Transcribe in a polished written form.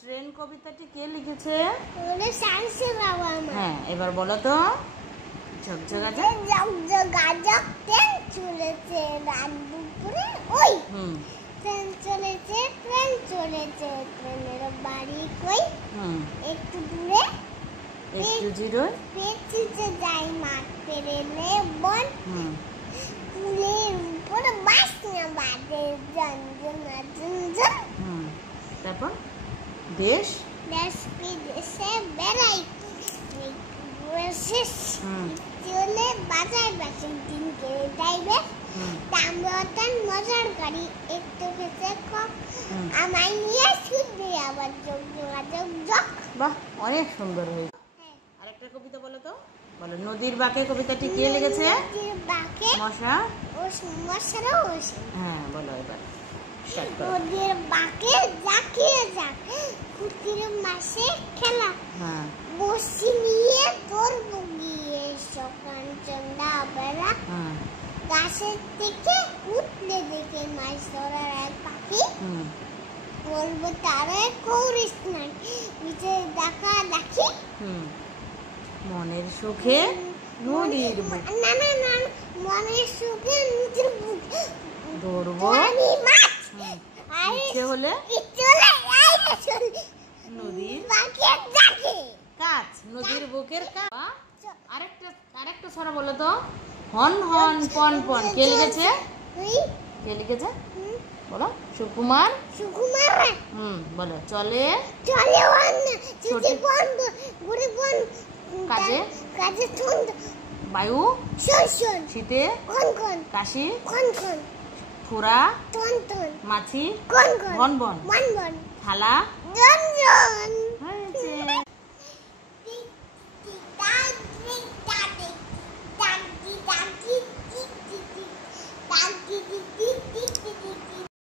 Train কবিতাটি কে লিখেছে? হ্যাঁ, এবার বলো তো। ঝকঝকাঝক ঝকঝকাঝক ট্রেন চলেছে রাত দুপুরে, ওই ট্রেন চলেছে ট্রেনের বাড়ি কই, একটু দূরে একটু জিরোয় পেঁচিতে যাই মাঠ পেরেলে বন, পুলের উপর বাসনা বাজে ঝনঝনা ঝনঝন। তারপর দেশ বিদেশে বেড়াই চলে বাজার বাসন দিন কেড়ে যাইবে, তাম্রতান মজার গাড়ি একটু খেতে কম, আমায় নিয়ে ছুটবে আবার ঝকঝকাঝক ঝক। বাহ, অনেক সুন্দর হয়েছে। আরেকটা কবিতা বলো তো। বলো, নদীর বাঁকে কবিতাটি কে লিখেছে? নদীর বাঁকে মশা মশারা ওসে। হ্যাঁ, বলো এবার। নদীর বাঁকে জাকিয়ে যাক কুটির মাসে খেলা, বসি নিয়ে তোর বগিয়ে সকাল চন্দা বেলা, গাছের থেকে উঠলে দেখে মাছ ধরার এক পাখি, বলবো তারে করিস নাই নিচে দেখা দেখি, মনের সুখে নদীর না না না মনের সুখে নদীর বুক ধরবো মাছ, ইচ্ছে হলে নদীর বাঁকে ডাকে কাছ, নদীর বুকের কাছ। আরেকটা ছড়া বলো তো। হন হন পন পন কে লিখেছে? বলো। সুকুমার। বলো, চলে কাজে বায়ু, শীতে কাশি, ফুরা মাছি, ঘন বন থালা।